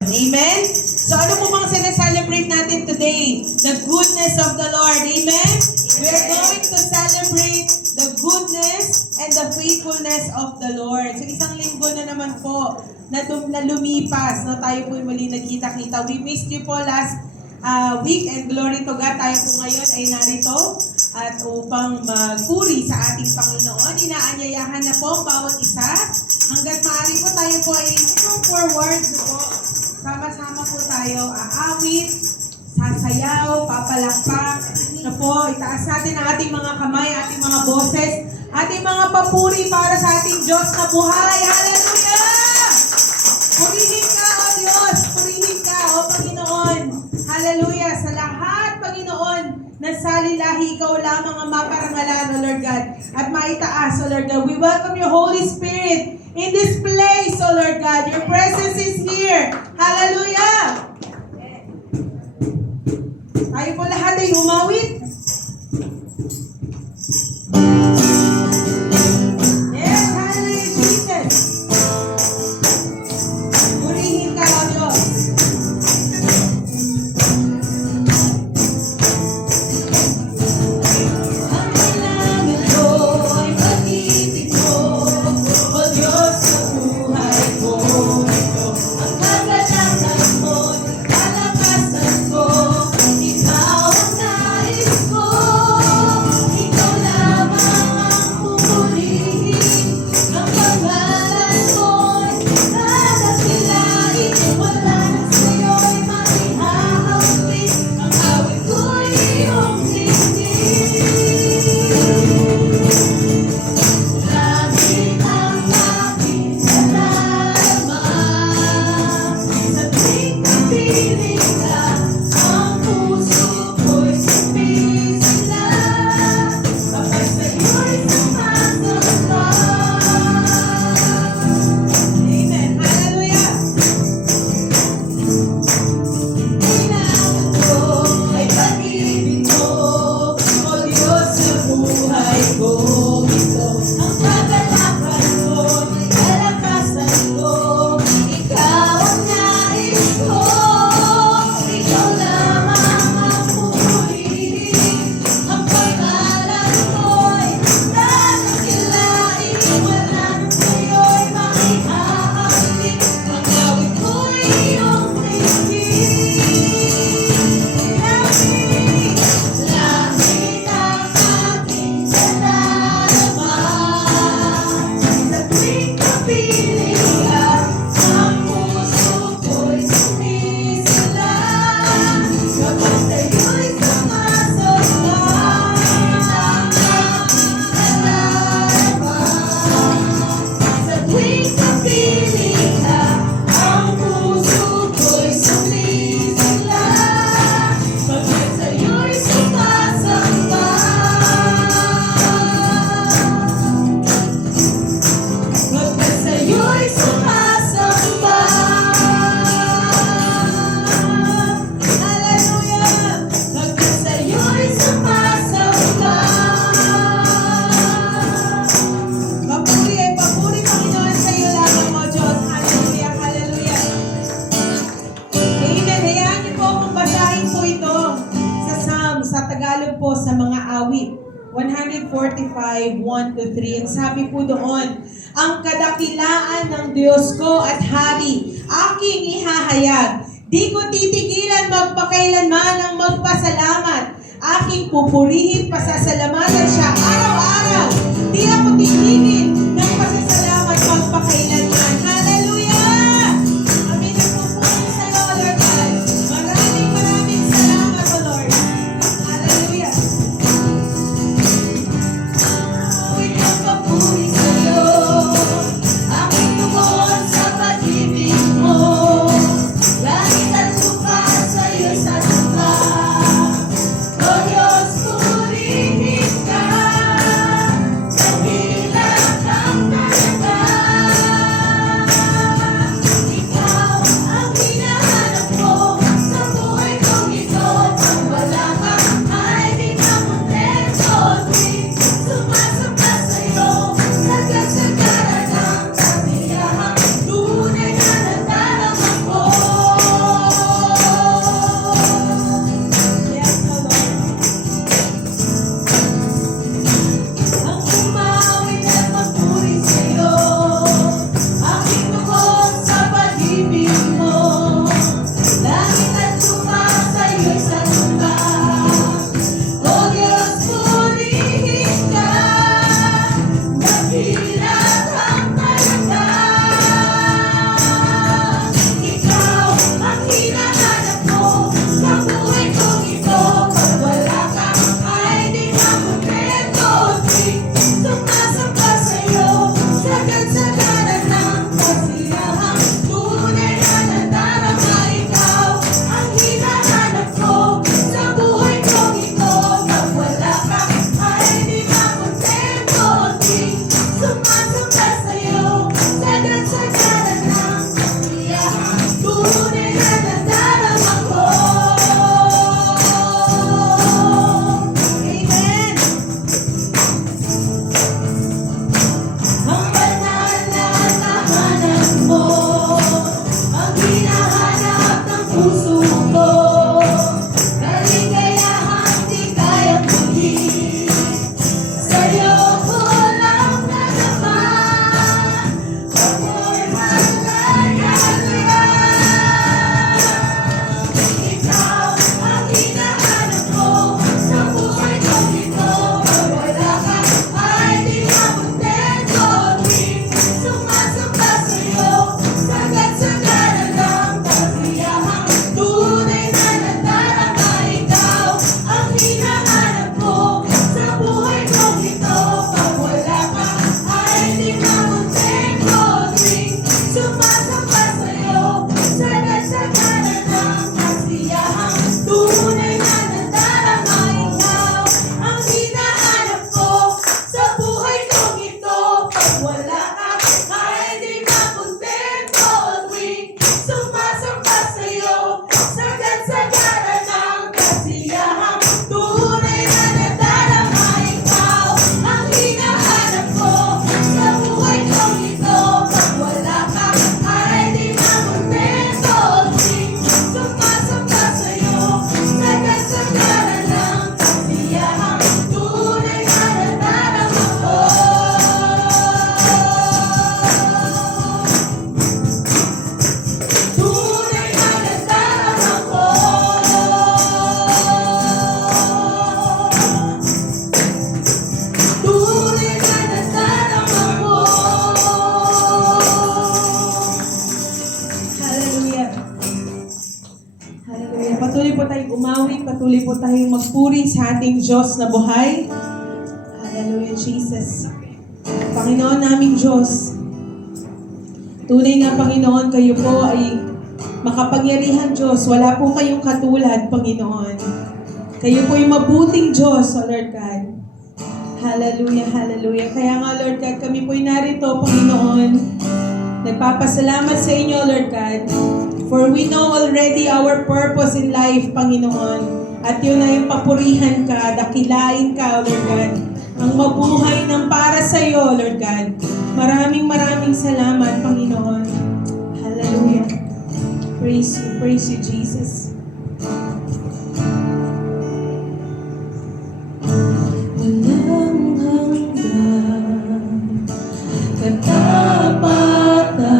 Amen? So ano po bang sineselebrate natin today? The goodness of the Lord. Amen? We are going to celebrate the goodness and the faithfulness of the Lord. So isang linggo na naman po na lumipas. No? Tayo po muli nagkita-kita. We missed you po last week and glory to God. Tayo po ngayon ay narito at upang magpuri sa ating Panginoon. Inaanyayahan na po ang bawat isa. Hanggat maaari po tayo po ay move forward po. Sama-sama po tayo aawit, sasayaw, papalakpak. Na po, itaas natin ang ating mga kamay, ating mga boses, ating mga papuri para sa ating Diyos na buhay. Hallelujah! Purihin ka, O Diyos! Purihin ka, O Panginoon! Hallelujah! Sa lahat, Panginoon, ng salilahi, ikaw lamang ang maparangalan, O Lord God, at maitaas, O Lord God. We welcome your Holy Spirit in this place, O Lord God. Your presence is here. Hallelujah! Tayo po lahat ay umawit. Yes, hallelujah, Jesus. Purihin ka, O Diyos. Ang kailangan ko ay pag-ibig mo, O Diyos, sa buhay ko. Ang kagalakan mo, kalakasan ko, ikaw ang nais ko. Ikaw lamang ang pupurihin. Ang pangalan mo'y dadakilain. Wala na sa'yo'y maihahawin. Ang awit ko'y iyong tingin. Langit ang aking nadarama. Sa tuwing kapiling ka, ang puso ko'y sumisila. Kapag sa'yo'y sumasamba. Amen. Hallelujah! Kailangan ko ay pag-ibig mo, O Diyos, sa buhay ko. Ito ang kagalakan ko, kalakasan ko. Ikaw ang nais ko. Ikaw lamang ang pupurihin. Ang pangalan mo'y dadakilain. Wala na sa'yo'y maihahawin. Ang awit ko'y iyong tingin. Langit ang aking nadarama. Sa tuwing kapiling ka, ang puso ko'y sumisila. Kapag sa'yo'y sumasamba. Sa tuwing kapiling ka, ang puso ko'y sumisila. Kapag sa'yo'y sumasamba. Kapag sa'yo'y sumasamba. Hallelujah! Kapag sa'yo'y sumasamba. Papuri ay papuri, Panginoon, sa iyo lamang, O Diyos. Hallelujah, hallelujah. Amen. Hayaan niyo po akong basahin po ito sa Psalm, sa Tagalog po, sa mga awit. 145, 1-3. Ang sabi po doon, ang kadakilaan ng Diyos ko at hari, aking ihahayag. Di ko titigilan magpakailanman ang magpasalamat. Aking pupurihin, pasasalamatan siya araw-araw. Di ako titigil ng pasasalamat magpakailanman. Hallelujah! Kami nagpupuri sa iyo, Lord God. Maraming salamat, O Lord. Hallelujah! Awit ang papuri sa iyo. Aking tugon sa pag-ibig mo. Langit at lupa sa iyo'y sasamba. O Diyos, purihin ka. Sa patuloy po tayong umawit, patuloy po tayong magpuri sa ating Diyos na buhay. Hallelujah, Jesus. Panginoon naming Diyos, tunay na Panginoon, kayo po ay makapangyarihan Diyos. Wala po kayong katulad, Panginoon. Kayo po ay mabuting Diyos, O Lord God. Hallelujah, hallelujah. Kaya nga, Lord God, kami po ay narito, Panginoon. Nagpapasalamat sa inyo, Lord God. For we know already our purpose in life, Panginoon. At yun ay papurihan ka, dakilain ka, Lord God. Ang mabuhay ng para sa iyo, Lord God. Maraming salamat, Panginoon. Hallelujah. Praise you, Jesus. Walang hanggan, katapatan,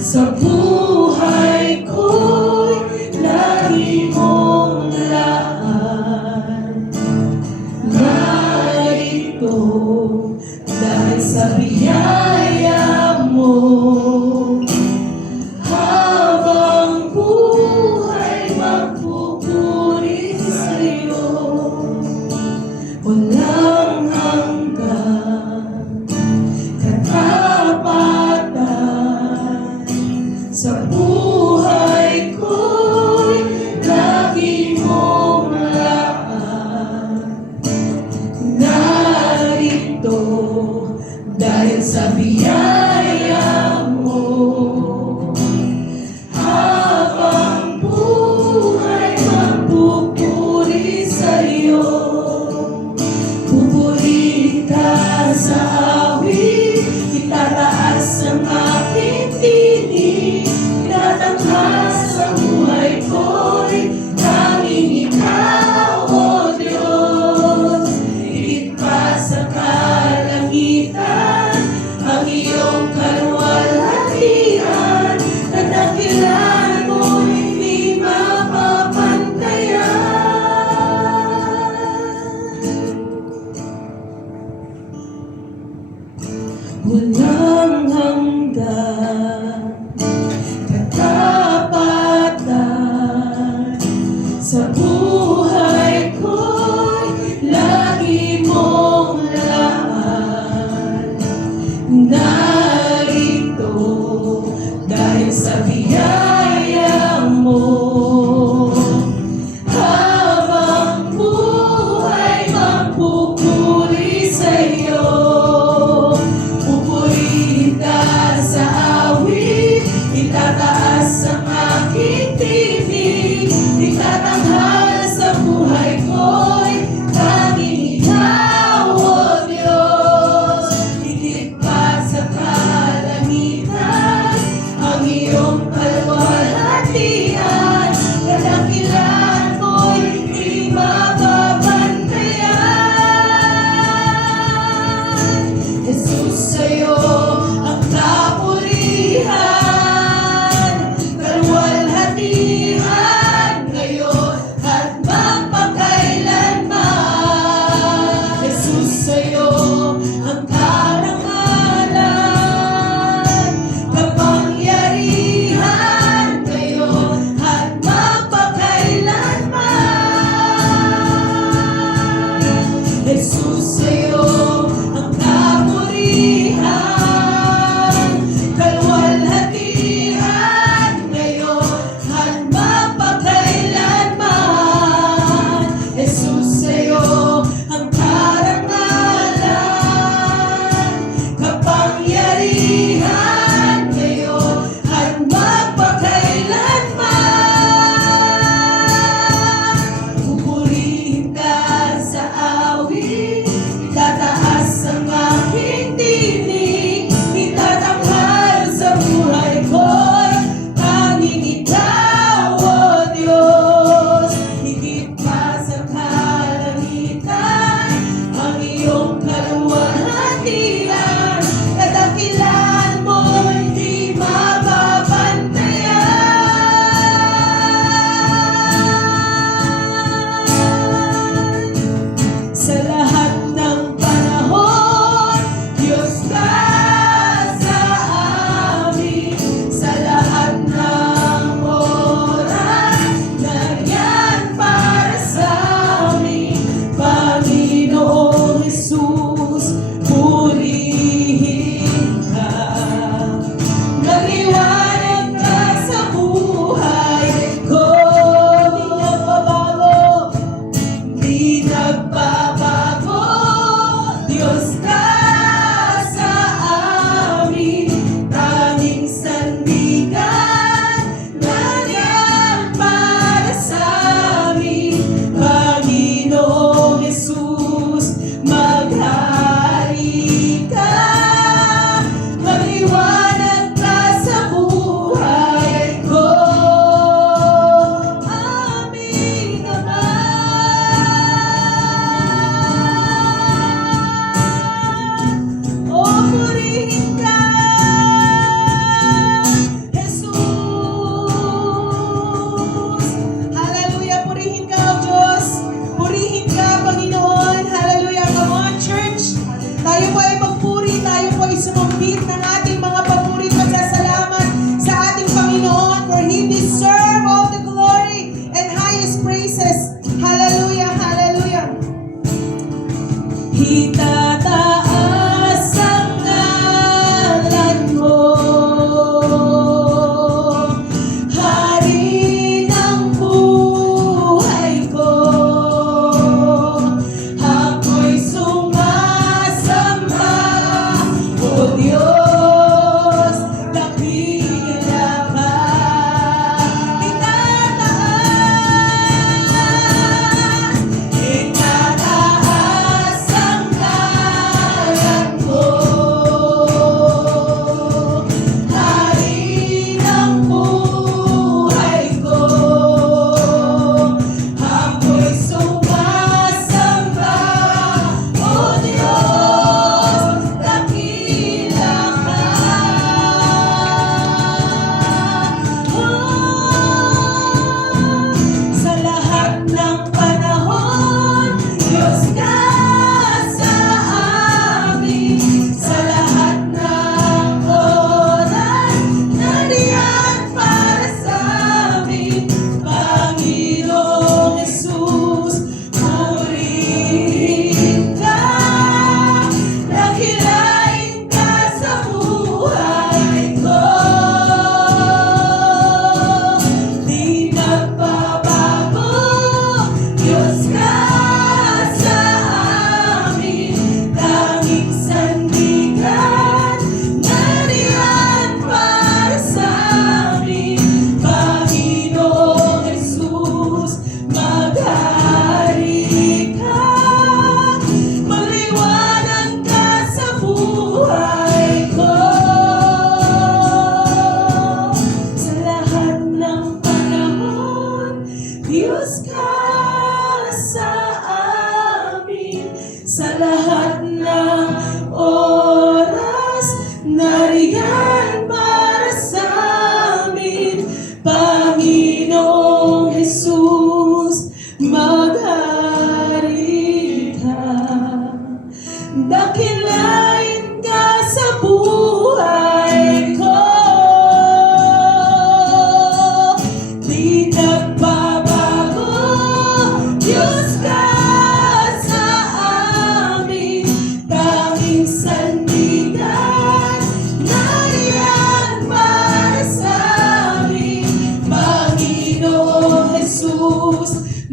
sa buhay ko'y lagi mong laan. Narito dahil sa biyaya mo, habang buhay magpupuri sa'yo. Walang hanggan, katapatan, sa buhay ko'y lagi mong laan. Narito dahil sa biyaya mo, habang buhay magpupuri sa'yo. Pupuri ka sa awit, itataas ang aking tinig,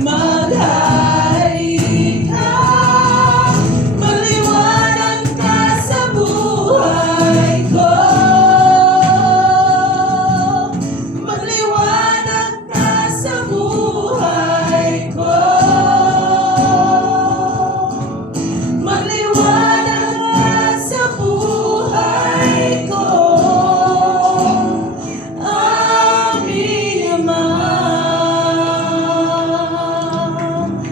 Maghari ka, magliwanag ka sa buhay ko. Magliwanag ka sa buhay ko. Magliwanag ka sa buhay ko. Aming Ama.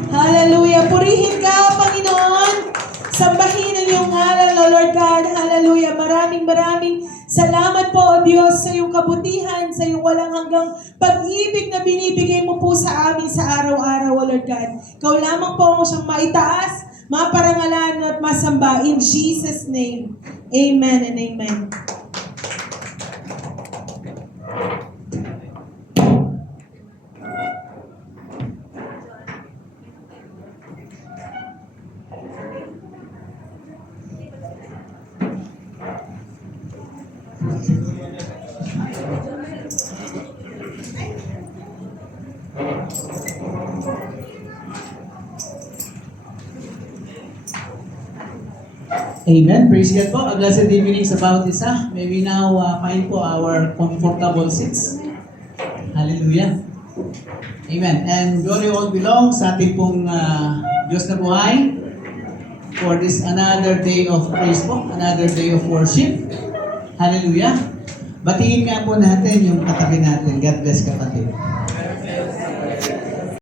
Hallelujah. Purihin ka, Panginoon. Sambahin ang iyong ngalan, O Lord God. Hallelujah. Maraming salamat po, O Diyos, sa iyong kabutihan, sa iyong walang hanggang pag-ibig na binibigay mo po sa amin sa araw-araw, O Lord God. Ikaw lamang po ang siyang maitaas, maparangalan at masamba. In Jesus' name, amen and amen. Amen. Praise God po. A blessed evening sa bawat isa. May we now find po our comfortable seats. Hallelujah. Amen. And glory all belongs sa ating pong Diyos na buhay for this another day of praise po, another day of worship. Hallelujah. Batiin nga po natin yung katabi natin. God bless kapatid.